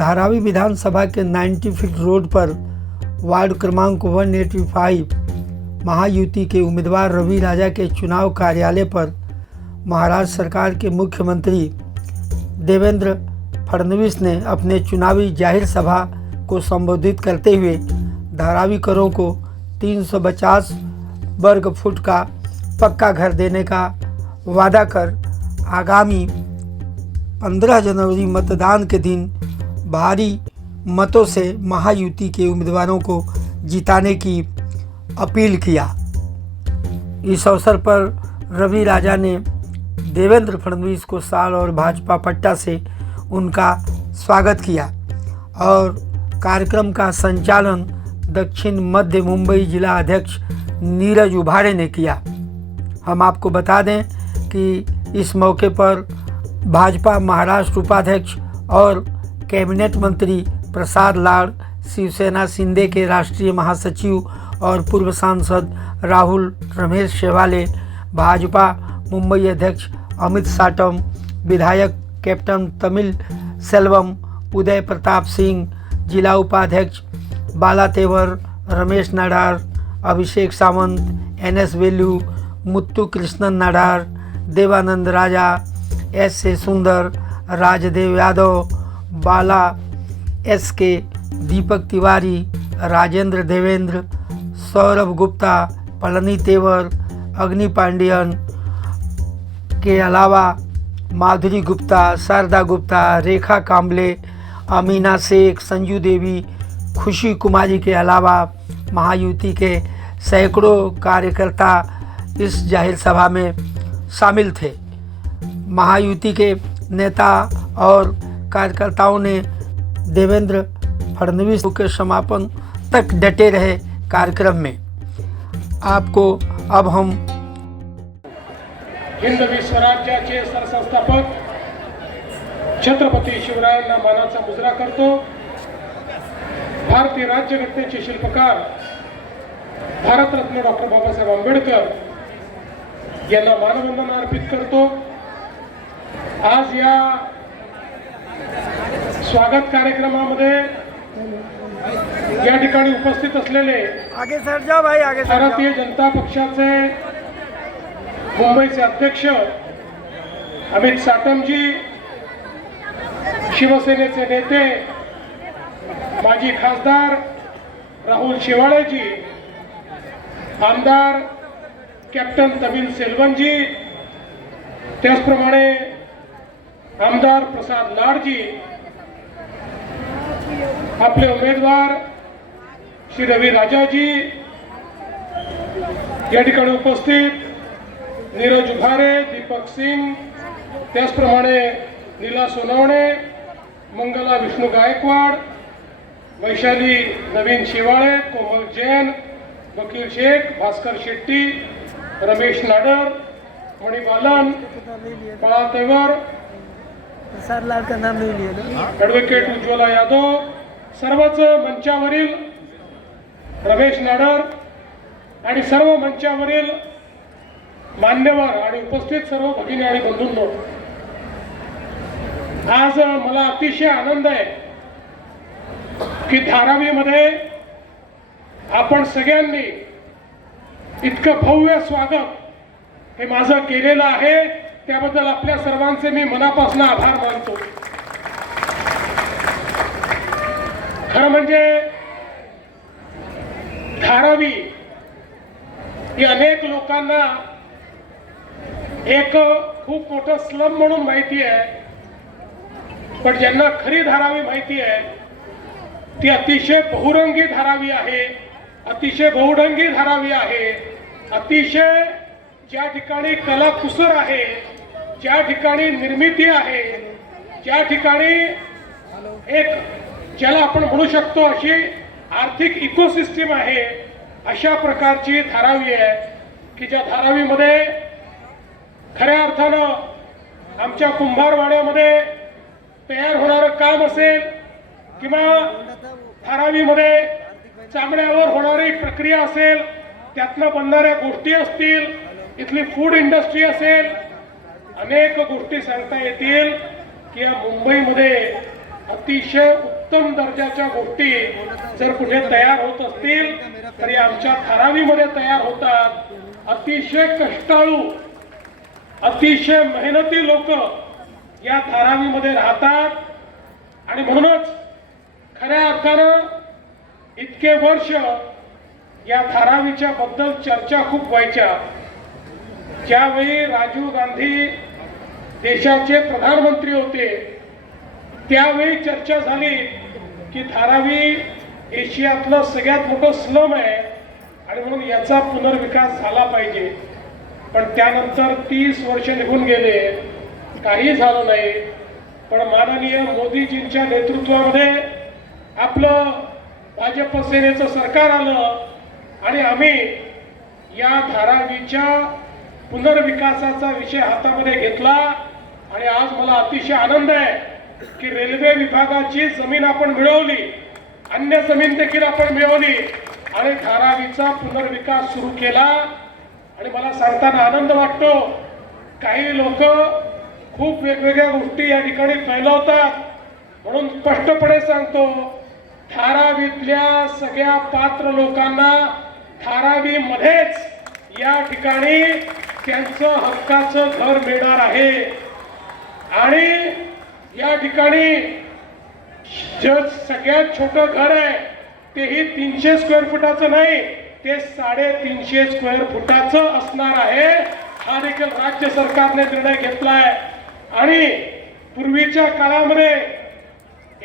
धारावी विधानसभा के 90 feet road पर ward क्रमांक 185 महायुति के उम्मीदवार रवि राजा के चुनाव कार्यालय पर महाराष्ट्र सरकार के मुख्यमंत्री देवेंद्र फडणवीस ने अपने चुनावी जाहिर सभा को संबोधित करते हुए धारावीकरों को 350 वर्ग फुट का पक्का घर देने का वादा कर आगामी 15 जनवरी मतदान के दिन भारी मतों से महायुति के उम्मीदवारों को जिताने की अपील किया। इस अवसर पर रवि राजा ने देवेंद्र फडणवीस को साल और भाजपा पट्टा से उनका स्वागत किया और कार्यक्रम का संचालन दक्षिण मध्य मुंबई जिला अध्यक्ष नीरज उभारे ने किया। हम आपको बता दें कि इस मौके पर भाजपा महाराष्ट्र उपाध्यक्ष और कैबिनेट मंत्री प्रसाद लाड, शिवसेना शिंदे के राष्ट्रीय महासचिव और पूर्व सांसद राहुल रमेश शेवाले, भाजपा मुंबई अध्यक्ष अमित साटम, विधायक कैप्टन तमिल सेल्वम, उदय प्रताप सिंह, जिला उपाध्यक्ष बाला तेवर, रमेश नाडार, अभिषेक सावंत, NS वेलू, मुत्तू कृष्णन नाडार, देवानंद राजा, S सुंदर, राजदेव यादव, बाला SK, दीपक तिवारी, राजेंद्र देवेंद्र, सौरभ गुप्ता, पलनी तेवर, अग्नि पांडियन के अलावा माधुरी गुप्ता, शारदा गुप्ता, रेखा कांबले, अमीना शेख, संजू देवी, खुशी कुमारी के अलावा महायुति के सैकड़ों कार्यकर्ता इस जाहिर सभा में शामिल थे। महायुति के नेता और कार्यकर्ताओं ने देवेंद्र फडणवीस के समापन तक डटे रहे कार्यक्रम में। आपको अब हम हिंदवी स्वराज्याचे सरसंस्थापक छत्रपती शिवरायांना मानाचा मुजरा करतो। भारतीय राज्यघटनेचे शिल्पकार भारतरत्न डॉक्टर बाबासाहेब आंबेडकर यांना मानवंदना अर्पित करतो। आज या स्वागत कार्यक्रमामध्ये या ठिकाणी उपस्थित असलेले भारतीय जनता पक्षाचे मुंबईचे अध्यक्ष अमित साटमजी, शिवसेनेचे नेते माजी खासदार राहुल शेवाळेजी, आमदार कॅप्टन तमिल सेल्वनजी, त्याचप्रमाणे आमदार प्रसाद लाडजी, आपले उमेदवार श्री रवि राजाजी, या ठिकाणी उपस्थित नीरज उभारे, दीपक सिंग, त्याचप्रमाणे नीला सोनवणे, मंगला विष्णू गायकवाड, वैशाली नवीन शिवाळे, कोमल जैन, वकील शेख, भास्कर शेट्टी, रमेश नाडर, मणिबालन, बाला तेवर, ॲडव्होकेट उज्ज्वला यादव, सर्वच मंचावरील रमेश नाडर आणि सर्व मंचावरील मान्यवर आणि उपस्थित सर्व भगिनी आणि बंधूंनो, आज मला अतिशय आनंद आहे की धारावीमध्ये आपण सगळ्यांनी इतकं भव्य स्वागत हे माझं केलेलं आहे। त्याबद्दल आपल्या सर्वांचे मी मनापासून आभार मानतो। खरं म्हणजे धारावी ही अनेक लोकांना एक खूप मोठं स्लम म्हणून माहिती आहे, पण ज्यांना खरी धारावी माहिती आहे ती अतिशय बहुरंगी धारावी आहे, अतिशय बहुढंगी धारावी आहे, अतिशय ज्या ठिकाणी कलाकुसर आहे, ज्या ठिकाणी निर्मिती आहे, ज्या ठिकाणी एक ज्याला आपण म्हणू शकतो अशी आर्थिक इकोसिस्टम आहे, अशा प्रकारची धारावी आहे की ज्या धारावीमध्ये खऱ्या अर्थानं आमच्या कुंभारवाड्यामध्ये तयार होणारं काम असेल किंवा धारावीमध्ये चामड्यावर होणारी प्रक्रिया असेल, त्यातनं बनणाऱ्या गोष्टी असतील, इथली फूड इंडस्ट्री असेल, अनेक गोष्टी सांगता येतील की या मुंबईमध्ये अतिशय उत्तम दर्जाच्या गोष्टी जर कुठे तयार होत असतील तरी आमच्या धारावीमध्ये तयार होतात. अतिशय कष्टाळू, अतिशय मेहनती लोक या धारावीमध्ये राहतात आणि म्हणूनच खऱ्या अर्थानं इतके वर्ष या धारावीच्या बद्दल चर्चा खूप व्हायच्या. ज्यावेळी राजीव गांधी देशाचे प्रधानमंत्री होते त्यावेळी चर्चा झाली की धारावी एशियातलं सगळ्यात मोठं स्लम आहे आणि म्हणून याचा पुनर्विकास झाला पाहिजे. पण त्यानंतर 30 वर्ष निघून गेले, काही झालं नाही. पण माननीय मोदीजींच्या नेतृत्वामध्ये आपलं भाजप सेनेचं सरकार आलं आणि आम्ही या धारावीच्या पुनर्विकासाचा विषय हातामध्ये घेतला. आणि आज मला अतिशय आनंद आहे की रेल्वे विभागाची जमीन आपण मिळवली, अन्य जमीन देखील आपण मिळवली आणि धारावीचा पुनर्विकास सुरू केला. आणि मला सांगताना आनंद वाटतो, काही लोक खूप वेगवेगळ्या गोष्टी या ठिकाणी फैलवतात. म्हणून स्पष्टपणे सांगतो, धारावीतल्या सगळ्या पात्र लोकांना धारावीमध्येच या ठिकाणी त्यांचं हक्काचं घर मिळणार आहे. आणि या ठिकाणी जे सगळ्यात छोटं घर आहे तेही 300 स्क्वेअर फुटाचं नाही, ते 350 स्क्वेअर फुटाचं असणार आहे. हा देखील राज्य सरकारने निर्णय घेतलाय. आणि पूर्वीच्या काळामध्ये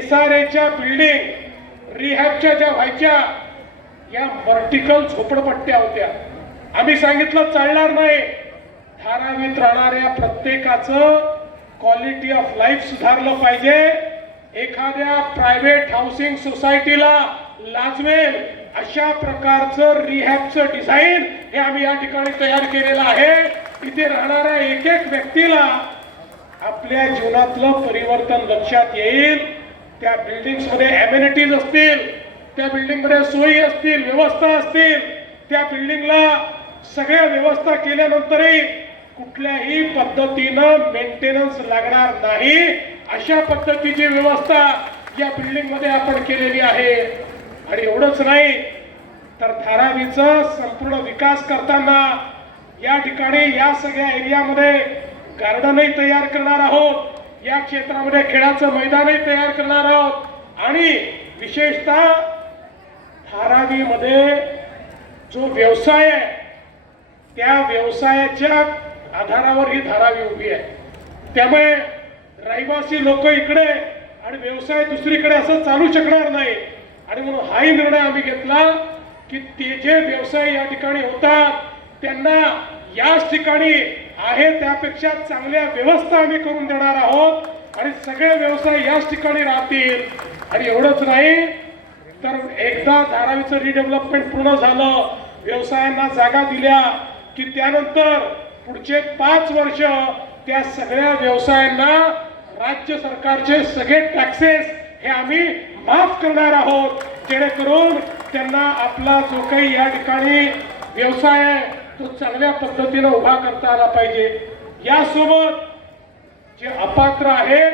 SRAच्या बिल्डिंग रिहॅबच्या ज्या व्हायच्या या व्हर्टिकल झोपडपट्ट्या होत्या. आम्ही सांगितलं चालणार नाही. धारावीत राहणाऱ्या प्रत्येकाचं क्वालिटी ऑफ लाईफ सुधारलं पाहिजे. एखाद्या प्रायव्हेट हाऊसिंग सोसायटीला लाजवेल अशा प्रकारचं रिहॅबचं डिझाईन हे आम्ही या ठिकाणी तयार केलेलं आहे. इथे राहणाऱ्या एक एक व्यक्तीला आपल्या जीवनातलं परिवर्तन लक्षात येईल. त्या बिल्डिंग्समध्ये ॲम्युनिटीज असतील, त्या बिल्डिंगमध्ये सोयी असतील, व्यवस्था असतील. त्या बिल्डिंगला सगळ्या व्यवस्था केल्यानंतरही कुठल्याही पद्धतीनं मेंटेनन्स लागणार नाही अशा पद्धतीची व्यवस्था या बिल्डिंगमध्ये आपण केलेली आहे. आणि एवढंच नाही तर धारावीचा संपूर्ण विकास करताना या ठिकाणी या सगळ्या एरियामध्ये गार्डनही तयार करणार आहोत, या क्षेत्रामध्ये खेळाचं मैदानही तयार करणार आहोत. आणि विशेषतः धारावीमध्ये जो व्यवसाय आहे त्या व्यवसायाच्या आधारावर ही धारावी उभी आहे. त्यामुळे रहिवासी लोक इकडे आणि व्यवसाय दुसरीकडे असं चालू शकणार नाही. आणि म्हणून हाही निर्णय आम्ही घेतला की ते जे व्यवसाय या ठिकाणी होतात त्यांना याच ठिकाणी आहे त्यापेक्षा चांगल्या व्यवस्था आम्ही करून देणार आहोत आणि सगळे व्यवसाय याच ठिकाणी राहतील. आणि एवढंच नाही तर एकदा धारावीचं रिडेव्हलपमेंट पूर्ण झालं, व्यवसायांना जागा दिल्या की त्यानंतर पुढचे 5 वर्ष त्या सगळ्या व्यवसायांना राज्य सरकारचे सगळे टॅक्सेस हे आम्ही माफ करणार आहोत, जेणेकरून त्यांना आपला जो काही या ठिकाणी व्यवसाय आहे तो चांगल्या पद्धतीने उभा करता आला पाहिजे. यासोबत जे अपात्र आहेत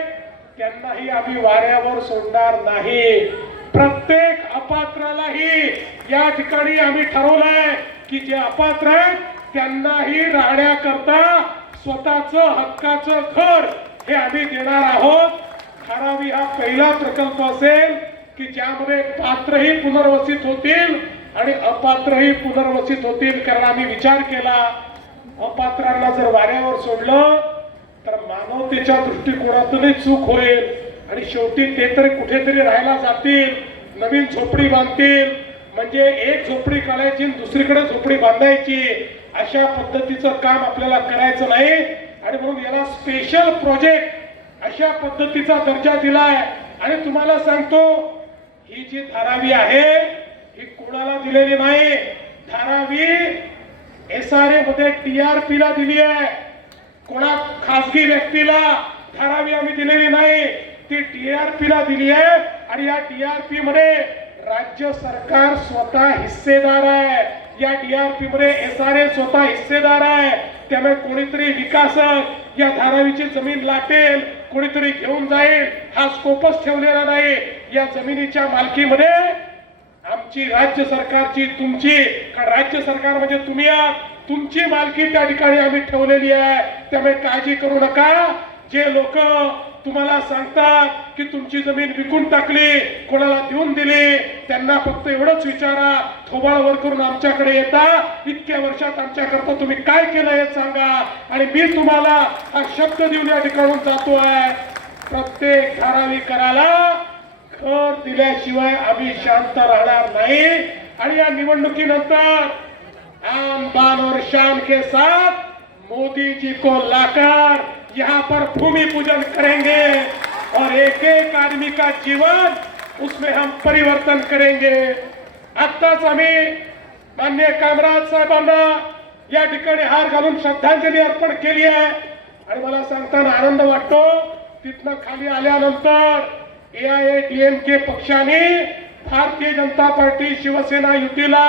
त्यांनाही आम्ही वाऱ्यावर सोडणार नाही. प्रत्येक अपात्रालाही या ठिकाणी आम्ही ठरवलंय की जे अपात्र आहेत त्यांनाही राहण्याकरता स्वतःचं हक्काचं घर हे आम्ही देणार आहोत. धारावी हा पहिला प्रकल्प असेल की ज्यामध्ये पात्रही पुनर्वसित होतील आणि अपात्रही पुनर्वसित होतील. कारण आम्ही विचार केला अपात्रांना जर वाऱ्यावर सोडलं तर मानवतेच्या दृष्टिकोनातूनही चूक होईल आणि शेवटी ते तरी कुठेतरी राहायला जातील, नवीन झोपडी बांधतील. म्हणजे एक झोपडी काढायची दुसरीकडे झोपडी बांधायची अशा पद्धतीचं काम आपल्याला करायचं नाही. आणि म्हणून याला स्पेशल प्रोजेक्ट अशा पद्धतीचा दर्जा दिलाय. आणि तुम्हाला सांगतो ही जी धारावी आहे ही कोणाला दिलेली नाही. धारावी SRA मध्ये TRP ला दिली आहे, कोणा खासगी व्यक्तीला धारावी आम्ही दिलेली नाही, ती TRP ला दिली आहे. आणि या TRP मध्ये राज्य सरकार स्वतः हिस्सेदार आहे. या TRP मध्ये SRA स्वतः हिस्सेदार आहे. त्यामुळे कोणीतरी विकासक या धारावीची जमीन लाटेल, कोणीतरी घेऊन जाईल हा स्कोपच ठेवलेला नाही. या जमिनीच्या मालकीमध्ये आमची राज्य सरकारची, तुमची, कारण राज्य सरकार म्हणजे तुम्ही आहात, तुमची मालकी त्या ठिकाणी आम्ही ठेवलेली आहे. त्यामुळे काळजी करू नका. जे लोक तुम्हाला सांगतात की तुमची जमीन विकून टाकली, कोणाला देऊन दिली, त्यांना फक्त एवढंच विचारा, थोबाळ वर करून आमच्याकडे येता, इतक्या वर्षात आमच्याकरता तुम्ही काय केलं हे सांगा, आणि मी तुम्हाला हा शब्द देऊन या ठिकाणून जातो आहे, प्रत्येक धारावीकराला घर दिल्याशिवाय आम्ही शांत राहणार नाही. आणि या निवडणुकीनंतर आन बान और शान के साथ मोदी जी को लाकर यहाँ पर भूमि पूजन करेंगे और एक एक आदमी का जीवन उसमें हम परिवर्तन करेंगे. आत्ताच आम्ही माननीय कामराज साहेबांना या ठिकाणी हार घालून श्रद्धांजली अर्पण केली आहे. आणि मला सांगताना आनंद वाटतो, तिथनं खाली आल्यानंतर AIADMK पक्षाने भारतीय जनता पार्टी शिवसेना युतीला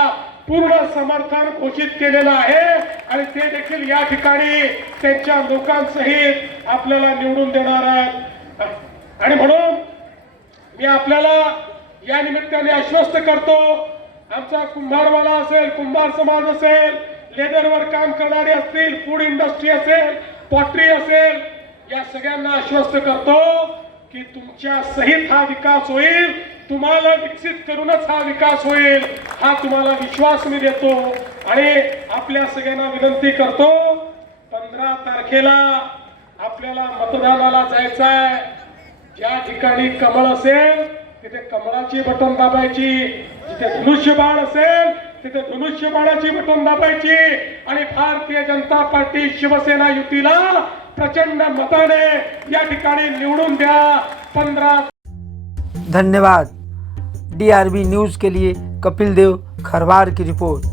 पूर्ण समर्थन घोषित केलेलं आहे. आणि ते देखील या ठिकाणी त्यांच्या लोकांसहित आपल्याला निवडून देणार आहेत. आणि म्हणून मी आपल्याला या निमित्ताने आश्वस्त करतो, आमचा कुंभारवाला असेल, कुंभार समाज असेल, लेदरवर काम करणारे असतील, फूड इंडस्ट्री असेल, पॉटरी असेल, या सगळ्यांना आश्वस्त करतो की तुमच्या सहित हा विकास होईल, तुम्हाला विकसित करूनच हा विकास होईल, हा तुम्हाला विश्वास मी देतो. आणि आपल्या सगळ्यांना विनंती करतो, 15 तारखेला आपल्याला मतदानाला जायचं आहे. ज्या ठिकाणी कमळ असेल तिथे कमळाची बटन दाबायची, जिथे धनुष्यबाण असेल तिथे धनुष्यबाणाची बटन दाबायची, आणि भारतीय जनता पार्टी शिवसेना युतीला प्रचंड मताने या ठिकाणी निवडून द्या. 15 धन्यवाद. DRB न्यूज़ के लिए कपिल देव खरवार की रिपोर्ट.